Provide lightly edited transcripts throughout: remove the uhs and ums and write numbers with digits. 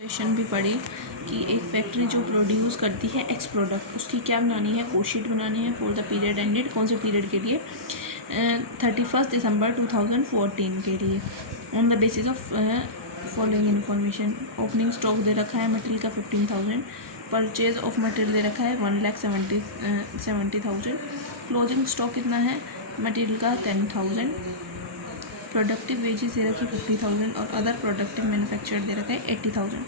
Question भी पढ़ी कि एक फैक्ट्री जो प्रोड्यूस करती है एक्स प्रोडक्ट, उसकी क्या बनानी है, कोशीट बनानी है फॉर द पीरियड एंडेड, कौन से पीरियड के लिए, 31 दिसंबर 2014 के लिए, on the basis of following information. Opening stock दे रखा है मटेरियल का 15,000, परचेज ऑफ मटेरियल दे रखा है 1,70,000, क्लोजिंग स्टॉक कितना है मटेरियल का 10,000, प्रोडक्टिव वेजेस दे रखी 50,000 और अदर प्रोडक्टिव मैन्युफैक्चर दे रखा है 80,000।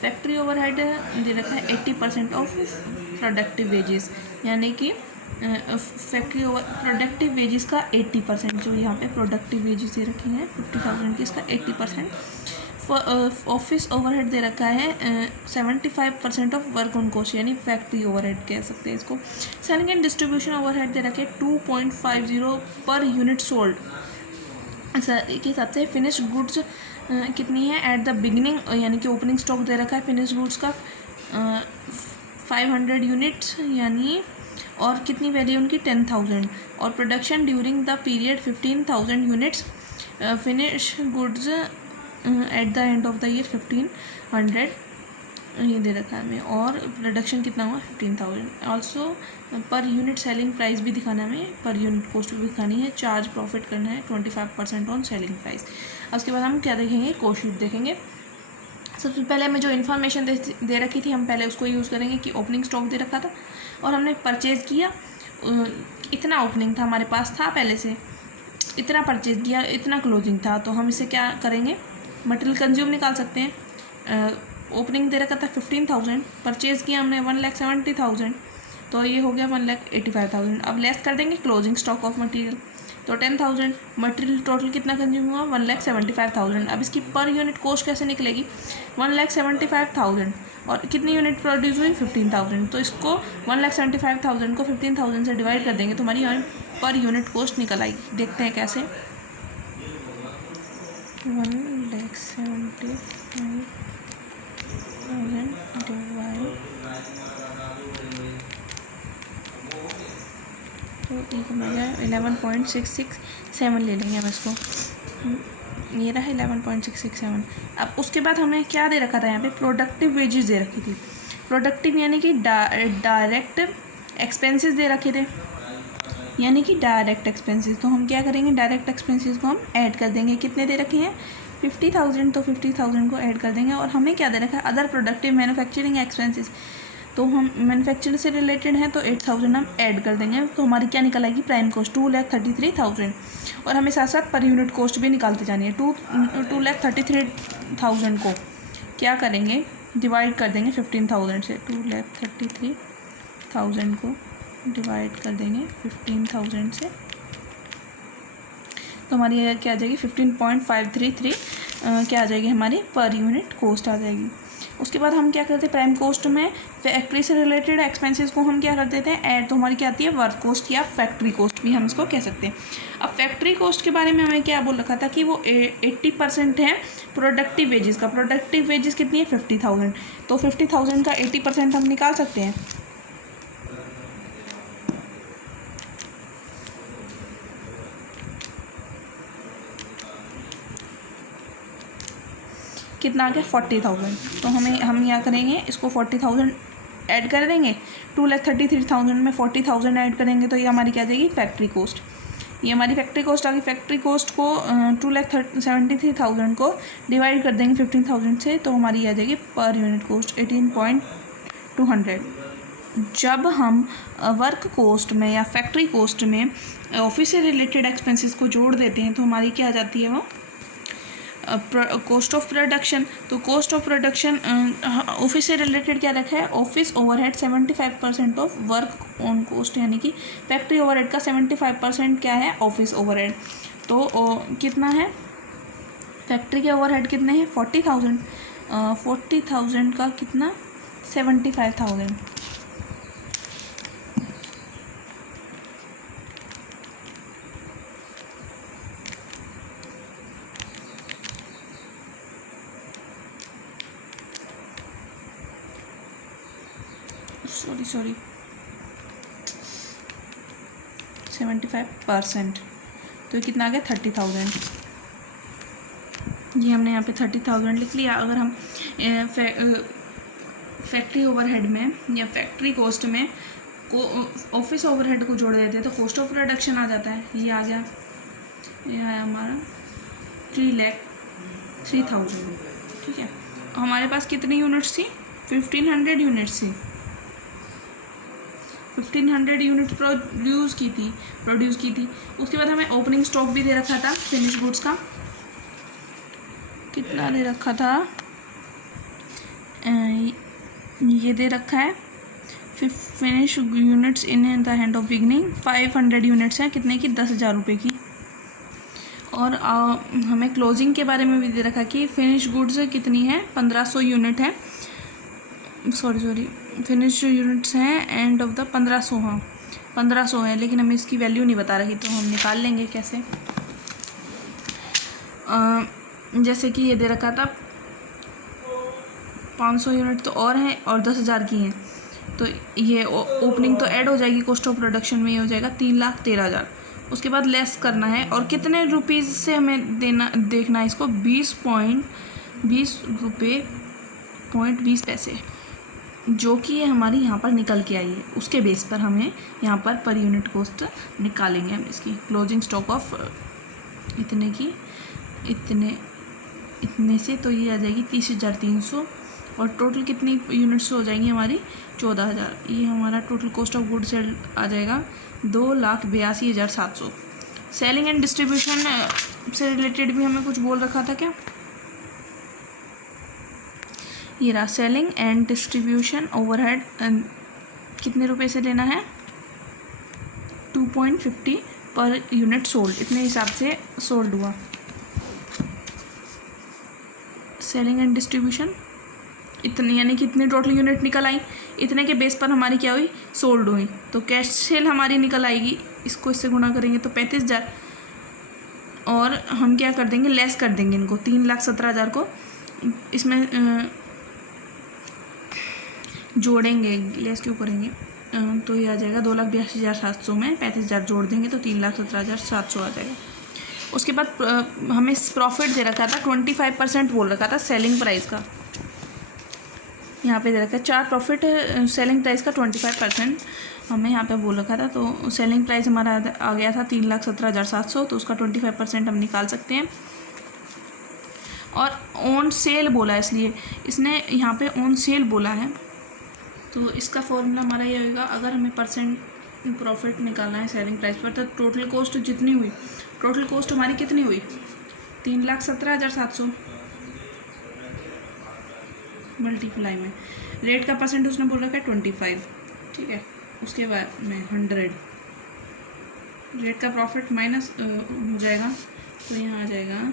फैक्ट्री ओवरहेड दे रखा है 80% ऑफ प्रोडक्टिव वेजेस, यानी कि फैक्ट्री ओवर प्रोडक्टिव वेजेस का 80%, जो यहाँ पे प्रोडक्टिव वेजेस दे रखी हैं 50,000 की, इसका 80%। ऑफिस ओवरहेड दे रखा है 75% ऑफ वर्क ऑन कॉस्ट, यानी फैक्ट्री ओवरहेड कह सकते हैं इसको। सेलिंग एंड डिस्ट्रीब्यूशन ओवरहेड दे रखे 2.50 पर यूनिट सोल्ड के हिसाब से। फिनिश गुड्स कितनी है एट द बिगिनिंग, यानी कि ओपनिंग स्टॉक दे रखा है फिनिश गुड्स का 500 यूनिट्स, यानी और कितनी वैल्यू उनकी 10,000, और production during the period 15,000 units, finish goods at the end of the year 1,500 ये दे रखा है हमें, और प्रोडक्शन कितना हुआ 15,000। Also per unit selling price भी दिखाना है हमें, पर यूनिट कॉस्ट भी दिखानी है, चार्ज प्रॉफिट करना है 25% ऑन सेलिंग प्राइस। उसके बाद हम क्या देखेंगे, कॉस्ट शीट देखेंगे। सबसे पहले हमें जो इन्फॉर्मेशन दे रखी थी हम पहले उसको यूज़ करेंगे कि ओपनिंग स्टॉक दे रखा था और हमने परचेज़ किया, इतना ओपनिंग था हमारे पास था पहले से, इतना परचेज़ किया, इतना क्लोजिंग था, तो हम इसे क्या करेंगे, मटेरियल कंज्यूम निकाल सकते हैं। ओपनिंग दे रखा था 15,000, परचेज़ किया हमने 1,70,000, तो ये हो गया 1,85,000। अब लेस कर देंगे क्लोजिंग स्टॉक ऑफ मटेरियल, तो 10,000। मटेरियल टोटल कितना कंज्यूम हुआ 1,75,000। अब इसकी पर यूनिट कॉस्ट कैसे निकलेगी 1,75,000, और कितनी यूनिट प्रोड्यूस हुई 15,000, तो इसको 1,75,000 को 15,000 से डिवाइड कर देंगे तो हमारी पर यूनिट कॉस्ट निकल आएगी। देखते हैं कैसे। 1,75,000 डिवाइड, तो एक हमारा 11.667 ले लेंगे हम इसको, ये रहा 11.667। अब उसके बाद हमें क्या दे रखा था यहाँ पे, प्रोडक्टिव वेजेस दे रखी थी। प्रोडक्टिव यानी कि डायरेक्ट एक्सपेंसेस दे रखे थे, यानी कि डायरेक्ट एक्सपेंसेस। तो हम क्या करेंगे, डायरेक्ट एक्सपेंसेस को हम ऐड कर देंगे। कितने दे रखे हैं 50,000, तो 50,000 को ऐड कर देंगे। और हमें क्या दे रखा है, अदर प्रोडक्टिव मैन्युफैक्चरिंग एक्सपेंसेस, तो हम मैन्युफैक्चरिंग से रिलेटेड हैं तो 8,000 हम ऐड कर देंगे, तो हमारी क्या निकल आएगी प्राइम कॉस्ट 2,33,000। और हमें साथ साथ पर यूनिट कॉस्ट भी निकालते जानी है। 2,33,000 को क्या करेंगे, डिवाइड कर देंगे 15,000 से। 2,33,000 को डिवाइड कर देंगे 15,000 से, तो हमारी क्या आ जाएगी 15.533 क्या आ जाएगी हमारी पर यूनिट कॉस्ट आ जाएगी। उसके बाद हम क्या करते हैं, प्राइम कॉस्ट में फैक्ट्री से रिलेटेड एक्सपेंसेस को हम क्या कर देते हैं ऐड, तो हमारी क्या आती है वर्क कॉस्ट या फैक्ट्री कॉस्ट भी हम इसको कह सकते हैं। अब फैक्ट्री कॉस्ट के बारे में हमें क्या बोल रखा था कि वो 80% है प्रोडक्टिव वेजेस का। प्रोडक्टिव वेजेस कितनी है 50,000, तो 50,000 का 80% हम निकाल सकते हैं। कितना आ गया 40,000, तो हम यहाँ करेंगे इसको 40,000 ऐड कर देंगे। 2,33,000 में 40,000 ऐड करेंगे तो ये हमारी क्या आ जाएगी फैक्ट्री कॉस्ट, ये हमारी फैक्ट्री कॉस्ट आ गई। फैक्ट्री कॉस्ट को 2,73,000 को डिवाइड कर देंगे 15,000 से, तो हमारी आ जाएगी पर यूनिट कॉस्ट 18.200। जब हम वर्क कॉस्ट में या फैक्ट्री कॉस्ट में ऑफिस से रिलेटेड एक्सपेंसेस को जोड़ देते हैं तो हमारी क्या आ जाती है वो कॉस्ट ऑफ प्रोडक्शन। तो कॉस्ट ऑफ प्रोडक्शन ऑफिस से रिलेटेड क्या रखा है, office overhead 75% of work on cost, यानी कि फैक्ट्री ओवरहेड का 75% क्या है ऑफिस ओवरहेड। तो कितना है फैक्ट्री के ओवरहेड कितने हैं 40,000, 40,000 का कितना 75,000, सॉरी 75%, तो कितना आ गया 30,000 ये हमने यहाँ पे 30,000 लिख लिया। अगर हम फैक्ट्री ओवरहेड में या फैक्ट्री कॉस्ट में को ऑफिस ओवरहेड को जोड़ देते हैं तो कॉस्ट ऑफ प्रोडक्शन आ जाता है। ये आ गया, ये आया हमारा 3,03,000। ठीक है, हमारे पास कितनी यूनिट्स थी? 1500 यूनिट्स थी। 1500 यूनिट प्रोड्यूस की थी। उसके बाद हमें ओपनिंग स्टॉक भी दे रखा था फिनिश गुड्स का। कितना दे रखा था? ये दे रखा है finish units in the hand of beginning 500 units हैं। कितने की? 10,000 रुपये की। और हमें क्लोजिंग के बारे में भी दे रखा कि फिनिश गुड्स कितनी है? 1500 यूनिट है। सॉरी फिनिश यूनिट्स हैं एंड ऑफ द 1500। हाँ 1500 है, लेकिन हमें इसकी वैल्यू नहीं बता रही, तो हम निकाल लेंगे कैसे। जैसे कि ये दे रखा था 500 यूनिट तो और हैं और 10,000 की हैं, तो ये ओपनिंग तो ऐड हो जाएगी, कॉस्ट ऑफ प्रोडक्शन में ये हो जाएगा 3,13,000। उसके बाद लेस करना है और कितने रुपीज़ से हमें देखना है इसको? 20 रुपये पॉइंट 20 पैसे, जो कि ये हमारी यहाँ पर निकल के आई है। उसके बेस पर हमें यहाँ पर यूनिट कॉस्ट निकालेंगे हम इसकी। क्लोजिंग स्टॉक ऑफ इतने की इतने से, तो ये आ जाएगी 30,300 और टोटल कितनी यूनिट्स हो जाएंगी हमारी? 14,000। ये हमारा total cost of good sale आ जाएगा 2,82,700। सेलिंग एंड डिस्ट्रीब्यूशन से रिलेटेड भी हमें कुछ बोल रखा था क्या? ये रहा सेलिंग एंड डिस्ट्रीब्यूशन ओवरहेड कितने रुपए से लेना है? 2.50 पर यूनिट सोल्ड, इतने हिसाब से सोल्ड हुआ। सेलिंग एंड डिस्ट्रीब्यूशन इतनी, यानी कि इतनी टोटल यूनिट निकल आई, इतने के बेस पर हमारी क्या हुई? सोल्ड हुई। तो कैश सेल हमारी निकल आएगी, इसको इससे गुणा करेंगे तो 35,000, और हम क्या कर देंगे? लेस कर देंगे इनको, 3,17,000 को इसमें जोड़ेंगे। लेस क्यों करेंगे? तो ये आ जाएगा 2,82,700 में 35,000 जोड़ देंगे तो 3,17,700 आ जाएगा। उसके बाद हमें प्रॉफिट दे रखा था 25% बोल रखा था सेलिंग प्राइस का। यहाँ पे दे रखा है 4 प्रॉफिट सेलिंग प्राइस का 25% हमें यहाँ पे बोल रखा था। तो सेलिंग प्राइस हमारा आ गया था 3,17,700, तो उसका 25% हम निकाल सकते हैं। और ऑन सेल बोला है, इसलिए इसने यहाँ पे ऑन सेल बोला है, तो इसका फॉर्मूला हमारा ये होगा। अगर हमें परसेंट प्रॉफिट निकालना है सेलिंग प्राइस पर, तो टोटल कॉस्ट जितनी हुई, टोटल कॉस्ट हमारी कितनी हुई? 3,17,700 मल्टीप्लाई में रेट का परसेंट उसने बोल रखा है 25। ठीक है, उसके बाद में 100 रेट का प्रॉफिट माइनस हो जाएगा, तो यहाँ आ जाएगा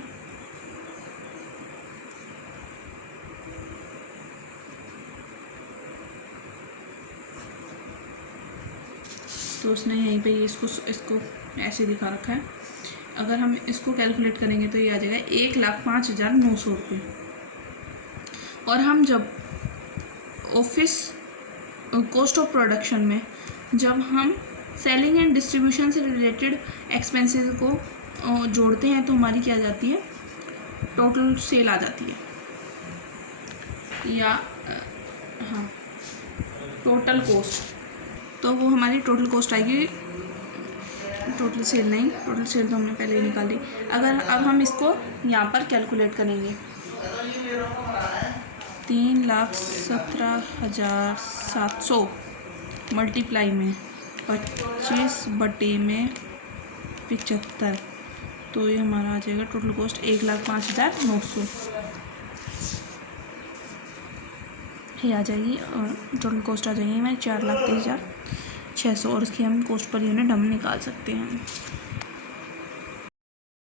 तो उसने यहीं पे इसको ऐसे दिखा रखा है। अगर हम इसको कैलकुलेट करेंगे तो ये आ जाएगा 1,05,900 रुपये। और हम जब ऑफिस कॉस्ट ऑफ प्रोडक्शन में जब हम सेलिंग एंड डिस्ट्रीब्यूशन से रिलेटेड एक्सपेंसेस को जोड़ते हैं तो हमारी क्या आ जाती है? टोटल सेल आ जाती है, या हाँ टोटल कॉस्ट। तो वो हमारी टोटल कॉस्ट आएगी, टोटल सेल नहीं, टोटल सेल तो हमने पहले ही निकाल ली। अगर अब हम इसको यहाँ पर कैलकुलेट करेंगे 3,17,700 मल्टीप्लाई में 25/75, तो ये हमारा आ जाएगा टोटल कॉस्ट 1,05,900 ये आ जाएगी। और टोटल कॉस्ट आ जाएगी हमारी 4,30,600, और इसकी हम कॉस्ट पर यूनिट हम निकाल सकते हैं।